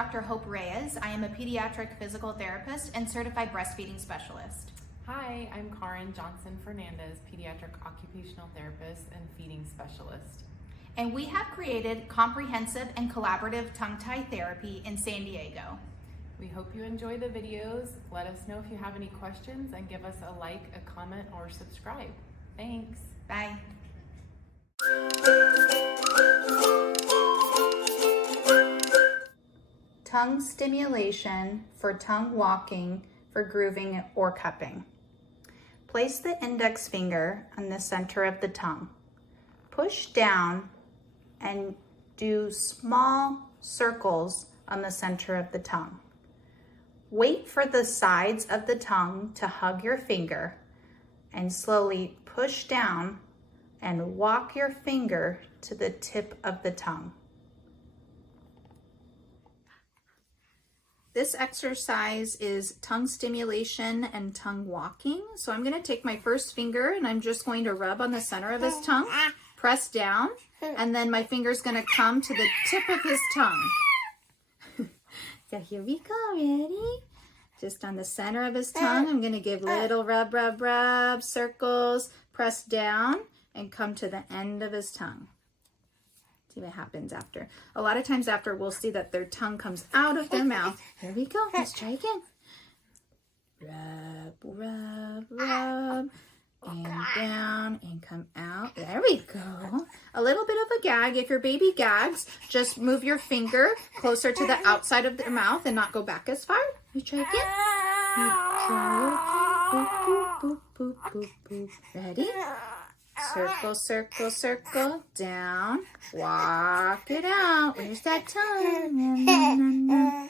Dr. Hope Reyes. I am a pediatric physical therapist and certified breastfeeding specialist. Hi, I'm Karyn Johnson-Fernandez, pediatric occupational therapist and feeding specialist. And we have created comprehensive and collaborative tongue-tie therapy in San Diego. We hope you enjoy the videos. Let us know if you have any questions and give us a like, a comment, or subscribe. Thanks. Bye. Tongue stimulation for tongue walking, for grooving or cupping. Place the index finger on the center of the tongue. Push down and do small circles on the center of the tongue. Wait for the sides of the tongue to hug your finger and slowly push down and walk your finger to the tip of the tongue. This exercise is tongue stimulation and tongue walking. So I'm going to take my first finger and I'm just going to rub on the center of his tongue, press down, and then my finger's going to come to the tip of his tongue. So here we go, ready? Just on the center of his tongue, I'm going to give little rub, rub, rub, circles, press down, and come to the end of his tongue. See what happens after. A lot of times after, we'll see that their tongue comes out of their mouth. Here we go. Let's try again. Rub, rub, rub. And down and come out. There we go. A little bit of a gag. If your baby gags, just move your finger closer to the outside of their mouth and not go back as far. You try again. You try. Boop, boop, boop, boop, boop, boop. Ready? Circle, circle, circle, down, walk it out. Where's that tongue? Na, na, na, na.